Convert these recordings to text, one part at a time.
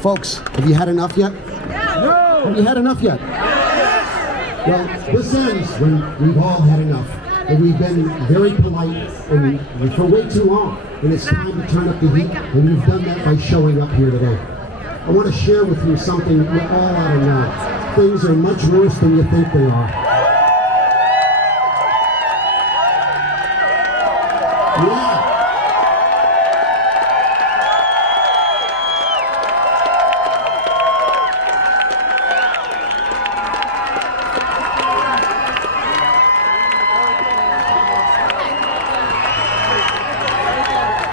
Folks, have you had enough yet? No! Have you had enough yet? Well, this ends when we've all had enough. And we've been very polite and for way too long. And it's time to turn up the heat, and you've done that by showing up here today. I want to share with you something we're all out of now. Things are much worse than you think they are. Yeah.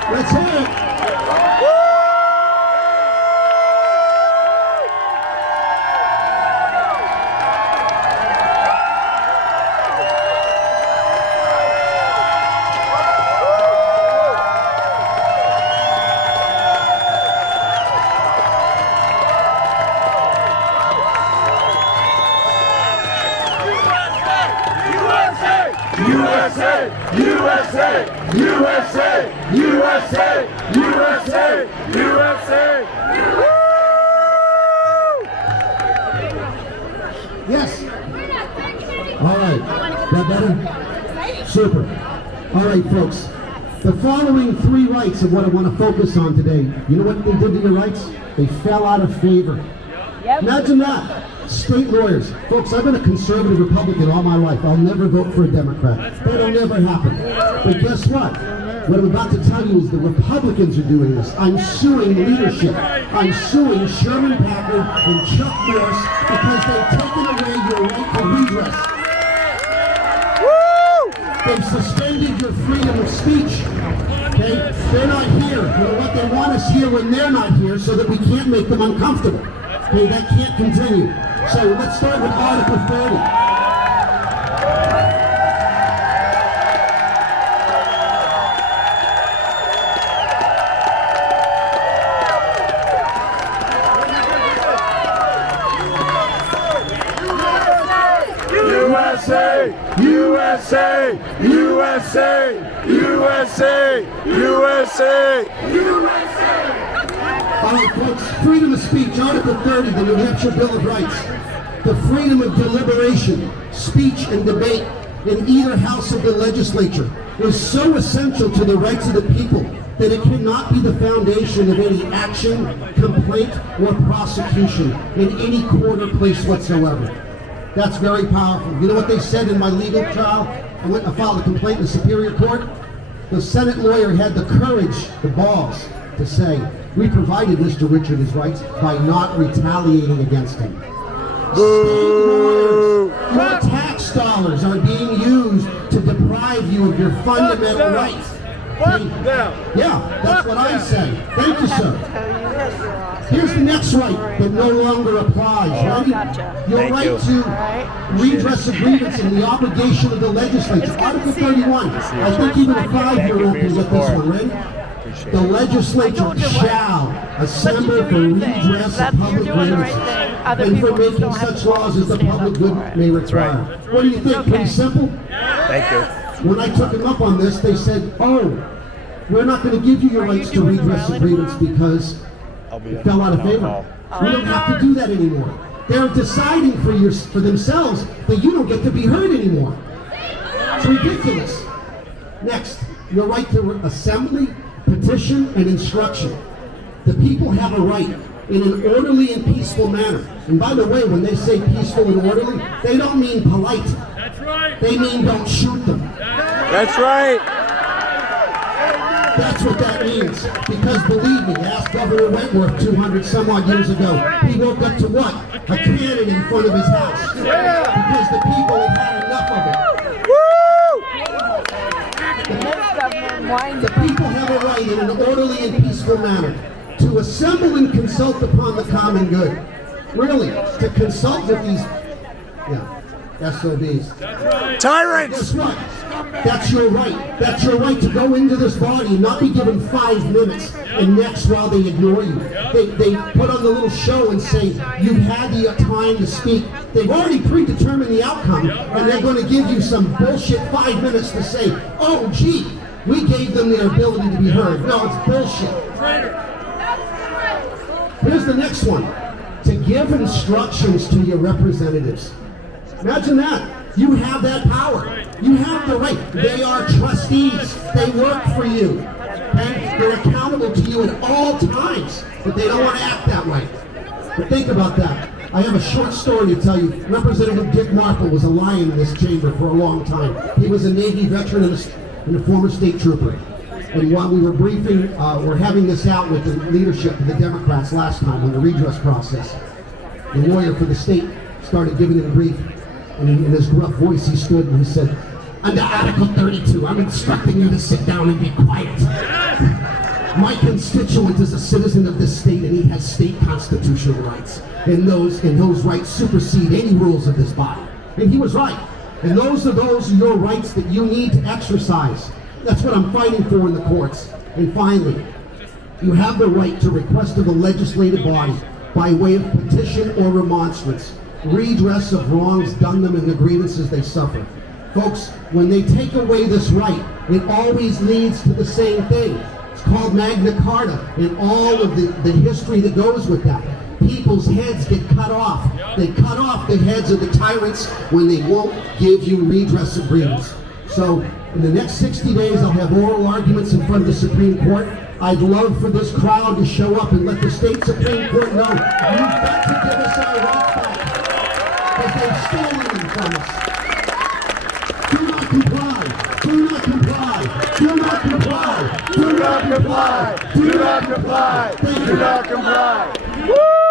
Let's hear it. USA! USA! USA! USA! USA! USA! Yes. All right. That better? Super. All right, folks. The following three rights are what I want to focus on today. You know what they did to your rights? They fell out of favor. Imagine that. State lawyers. Folks, I've been a conservative Republican all my life. I'll never vote for a Democrat. That'll never happen. But guess what? What I'm about to tell you is the Republicans are doing this. I'm suing leadership. I'm suing Sherman Packard and Chuck Norris because they've taken away your right to redress. They've suspended your freedom of speech. Okay? They're not here. You know what? They want us here when they're not here so that we can't make them uncomfortable. Okay? That can't continue. So let's start with Article 30. USA! USA! USA! USA! USA! USA! All right, folks, freedom of speech, Article 30, the New Hampshire Bill of Rights. The freedom of deliberation, speech, and debate in either house of the legislature is so essential to the rights of the people that it cannot be the foundation of any action, complaint, or prosecution in any court or place whatsoever. That's very powerful. You know what they said in my legal trial? I went and filed a complaint in the Superior Court. The Senate lawyer had the courage, the balls, to say, we provided Mr. Richard his rights by not retaliating against him. State lawyers, your tax dollars are being used to deprive you of your fundamental rights. Yeah, that's what I say. Thank you, sir. Here's the next right that no longer applies. Ready? Your right to redress a grievance and the obligation of the legislature. Article 31. I think even a 5-year-old can get this one. Ready? The legislature shall assemble for redress of public grievances and for making such laws as the public good may require. What do you think? Pretty simple? Thank you. When I took them up on this, they said, oh, we're not going to give you your rights to redress a grievance because it fell out of favor. We don't have to do that anymore. They're deciding for themselves that you don't get to be heard anymore. It's ridiculous. Next, your right to assembly, petition, and instruction. The people have a right in an orderly and peaceful manner. And by the way, when they say peaceful and orderly, they don't mean polite. That's right. They mean don't shoot them. That's right. That's what that means. Because believe me, ask Governor Wentworth 200 some odd years ago. He woke up to what? A cannon in front of his house. Because the people had had enough of it. The people have a right in an orderly and peaceful manner to assemble and consult upon the common good. Really, to consult with these SOBs. Tyrants! Guess what? That's your right. That's your right to go into this body and not be given 5 minutes and next while they ignore you. They put on the little show and say, you've had the time to speak. They've already predetermined the outcome, and they're going to give you some bullshit 5 minutes to say, oh, gee, we gave them their ability to be heard. No, it's bullshit. Here's the next one. To give instructions to your representatives. Imagine that. You have that power. You have the right. They are trustees. They work for you. Okay? They're accountable to you at all times, but they don't want to act that way. But think about that. I have a short story to tell you. Representative Dick Markle was a lion in this chamber for a long time. He was a Navy veteran and a former state trooper. And while we were briefing, we're having this out with the leadership of the Democrats last time on the redress process, the lawyer for the state started giving him a brief, and in his gruff voice he stood and he said, "Under Article 32, I'm instructing you to sit down and be quiet. My constituent is a citizen of this state and he has state constitutional rights. And those rights supersede any rules of this body." And he was right. And those are your rights that you need to exercise. That's what I'm fighting for in the courts. And finally, you have the right to request of the legislative body, by way of petition or remonstrance, redress of wrongs done them and the grievances they suffer. Folks, when they take away this right, it always leads to the same thing. It's called Magna Carta, and all of the history that goes with that. People's heads get cut off. They cut off the heads of the tyrants when they won't give you redress of grievance. So, in the next 60 days, I'll have oral arguments in front of the Supreme Court. I'd love for this crowd to show up and let the state Supreme Court know you've got to give us our rights back, because they've stolen them from us. Do not comply. Do not comply. Do not comply. Do not comply. Do not comply. Thank you. Do not comply. Woo!